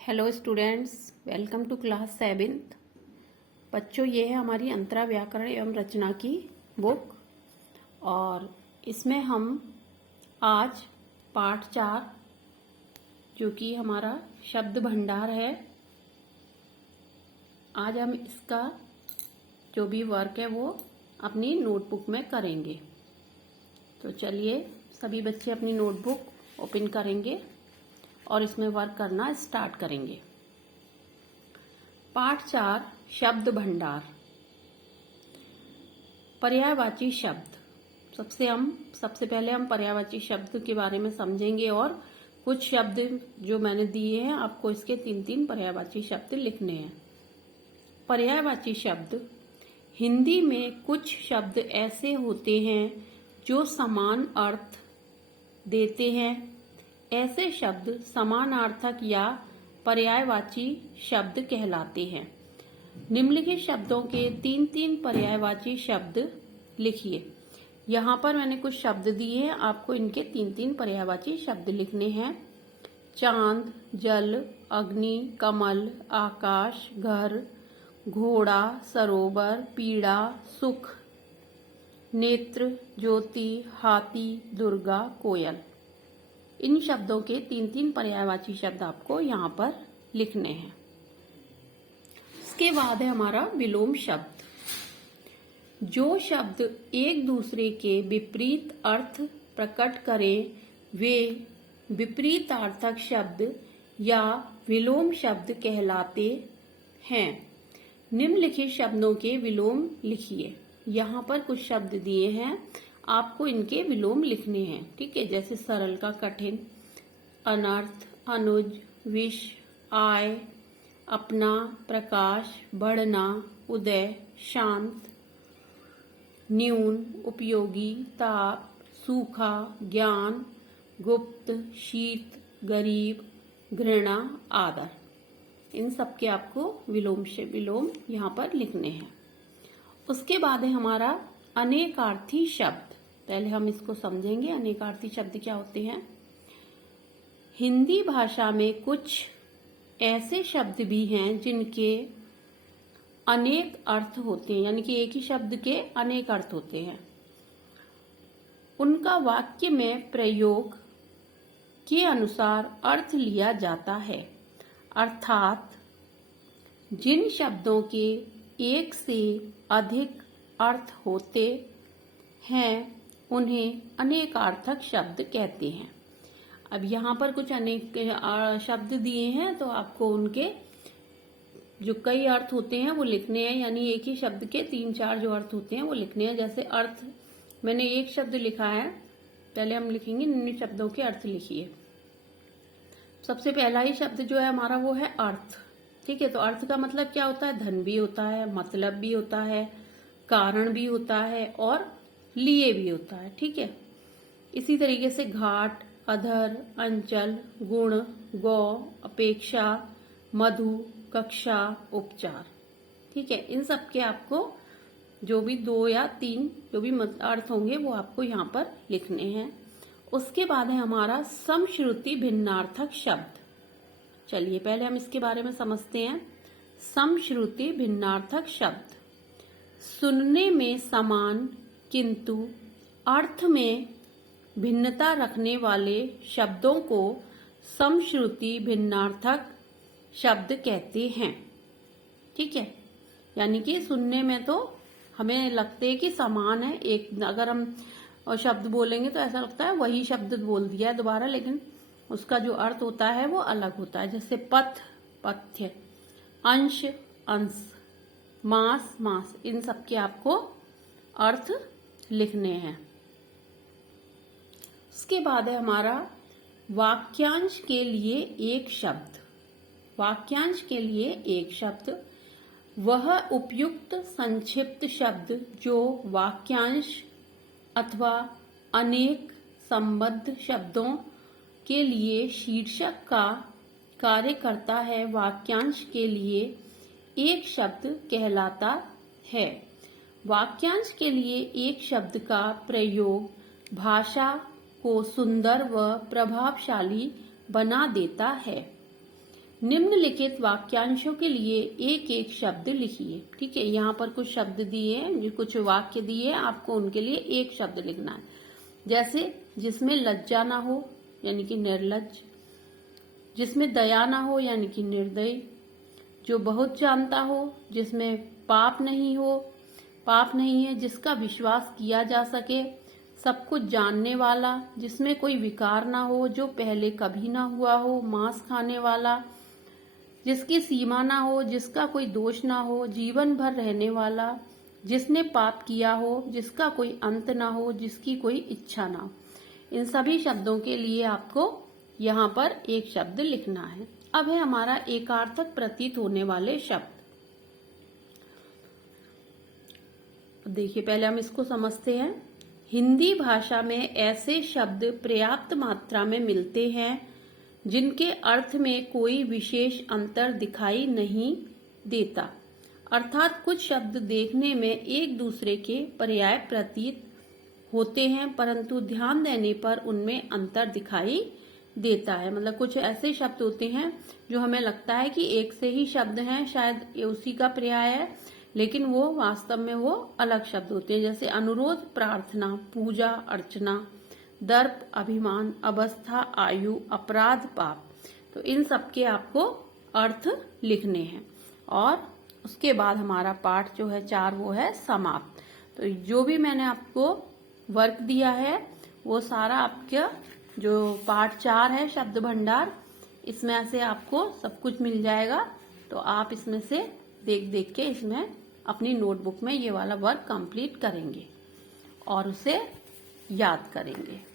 Hello students, welcome to class 7th। बच्चों, ये है हमारी अंतरा व्याकरण एवं रचना की बुक और इसमें हम आज पाठ 4 जो कि हमारा शब्द भंडार है, आज हम इसका जो भी वर्क है वो अपनी नोटबुक में करेंगे। तो चलिए सभी बच्चे अपनी नोटबुक ओपन करेंगे और इसमें वर्क करना स्टार्ट करेंगे। पाठ 4 शब्द भंडार। पर्यायवाची शब्द। सबसे पहले हम पर्यायवाची शब्द के बारे में समझेंगे और कुछ शब्द जो मैंने दिए हैं आपको इसके 3 पर्यायवाची शब्द लिखने हैं। पर्यायवाची शब्द। हिंदी में कुछ शब्द ऐसे होते हैं जो समान अर्थ देते हैं। ऐसे शब्द समानार्थक या पर्यायवाची शब्द कहलाते हैं। निम्नलिखित शब्दों के 3 पर्यायवाची शब्द लिखिए। यहाँ पर मैंने कुछ शब्द दिए हैं, आपको इनके 3 पर्यायवाची शब्द लिखने हैं। चांद, जल, अग्नि, कमल, आकाश, घर, घोड़ा, सरोवर, पीड़ा, सुख, नेत्र, ज्योति, हाथी, दुर्गा, कोयल। इन शब्दों के 3 पर्यायवाची शब्द आपको यहाँ पर लिखने हैं। इसके बाद है हमारा विलोम शब्द। जो शब्द एक दूसरे के विपरीत अर्थ प्रकट करें वे विपरीतार्थक शब्द या विलोम शब्द कहलाते हैं। निम्नलिखित शब्दों के विलोम लिखिए। यहाँ पर कुछ शब्द दिए हैं, आपको इनके विलोम लिखने हैं, ठीक है। जैसे सरल का कठिन, अनर्थ, अनुज, विष, आय, अपना, प्रकाश, बढ़ना, उदय, शांत, न्यून, उपयोगी, ताप, सूखा, ज्ञान, गुप्त, शीत, गरीब, घृणा, आदर। इन सब के आपको विलोम यहाँ पर लिखने हैं। उसके बाद है हमारा अनेकार्थी शब्द। पहले हम इसको समझेंगे, अनेकार्थी शब्द क्या होते हैं। हिंदी भाषा में कुछ ऐसे शब्द भी हैं जिनके अनेक अर्थ होते हैं, यानी कि एक ही शब्द के अनेक अर्थ होते हैं। उनका वाक्य में प्रयोग के अनुसार अर्थ लिया जाता है। अर्थात जिन शब्दों के एक से अधिक अर्थ होते हैं उन्हें अनेकार्थक शब्द कहते हैं। अब यहाँ पर कुछ अनेक शब्द दिए हैं, तो आपको उनके जो कई अर्थ होते हैं वो लिखने हैं, यानी एक ही शब्द के 3-4 जो अर्थ होते हैं वो लिखने हैं। जैसे अर्थ, मैंने एक शब्द लिखा है, पहले हम लिखेंगे इन शब्दों के अर्थ लिखिए। सबसे पहला ही शब्द जो है हमारा वो है अर्थ, ठीक है। तो अर्थ का मतलब क्या होता है? धन भी होता है, मतलब भी होता है, कारण भी होता है और लिए भी होता है, ठीक है। इसी तरीके से घाट, अधर, अंचल, गुण, गौ, अपेक्षा, मधु, कक्षा, उपचार, ठीक है। इन सब के आपको जो भी 2 या 3 जो भी अर्थ होंगे वो आपको यहाँ पर लिखने हैं। उसके बाद है हमारा समश्रुति भिन्नार्थक शब्द। चलिए पहले हम इसके बारे में समझते हैं। समश्रुति भिन्नार्थक शब्द सुनने में समान किंतु अर्थ में भिन्नता रखने वाले शब्दों को समश्रुति भिन्नार्थक शब्द कहते हैं, ठीक है। यानी कि सुनने में तो हमें लगते हैं कि समान है, एक अगर हम शब्द बोलेंगे तो ऐसा लगता है वही शब्द बोल दिया है दोबारा, लेकिन उसका जो अर्थ होता है वो अलग होता है। जैसे पथ, पथ्य, अंश, अंश, मास, मास। इन सब के आपको अर्थ लिखने हैं। उसके बाद है हमारा वाक्यांश के लिए एक शब्द। वाक्यांश के लिए एक शब्द वह उपयुक्त संक्षिप्त शब्द जो वाक्यांश अथवा अनेक संबद्ध शब्दों के लिए शीर्षक का कार्य करता है, वाक्यांश के लिए एक शब्द कहलाता है। वाक्यांश के लिए एक शब्द का प्रयोग भाषा को सुंदर व प्रभावशाली बना देता है। निम्नलिखित वाक्यांशों के लिए एक एक शब्द लिखिए। ठीक है, यहाँ पर कुछ शब्द दिए हैं, जो कुछ वाक्य दिए हैं, आपको उनके लिए एक शब्द लिखना है। जैसे जिसमें लज्जा ना हो यानी कि निर्लज्ज, जिसमें दया ना हो यानी कि निर्दयी, जो बहुत जानता हो, जिसमें पाप नहीं हो, पाप नहीं है, जिसका विश्वास किया जा सके, सब कुछ जानने वाला, जिसमें कोई विकार ना हो, जो पहले कभी ना हुआ हो, मांस खाने वाला, जिसकी सीमा ना हो, जिसका कोई दोष ना हो, जीवन भर रहने वाला, जिसने पाप किया हो, जिसका कोई अंत ना हो, जिसकी कोई इच्छा ना हो। इन सभी शब्दों के लिए आपको यहाँ पर एक शब्द लिखना है। अब है हमारा एकार्थक प्रतीत होने वाले शब्द। देखिए, पहले हम इसको समझते हैं। हिंदी भाषा में ऐसे शब्द पर्याप्त मात्रा में मिलते हैं जिनके अर्थ में कोई विशेष अंतर दिखाई नहीं देता, अर्थात कुछ शब्द देखने में एक दूसरे के पर्याय प्रतीत होते हैं परंतु ध्यान देने पर उनमें अंतर दिखाई देता है। मतलब कुछ ऐसे शब्द होते हैं जो हमें लगता है कि एक से ही शब्द हैं, शायद ये उसी का पर्याय है, लेकिन वो वास्तव में वो अलग शब्द होते हैं। जैसे अनुरोध प्रार्थना, पूजा अर्चना, दर्प अभिमान, अवस्था आयु, अपराध पाप। तो इन सब के आपको अर्थ लिखने हैं। और उसके बाद हमारा पाठ जो है 4 वो है समाप्त। तो जो भी मैंने आपको वर्क दिया है वो सारा आपका जो पाठ 4 है शब्द भंडार, इसमें से आपको सब कुछ मिल जाएगा। तो आप इसमें से देख देख के इसमें अपनी नोटबुक में ये वाला वर्क कंप्लीट करेंगे और उसे याद करेंगे।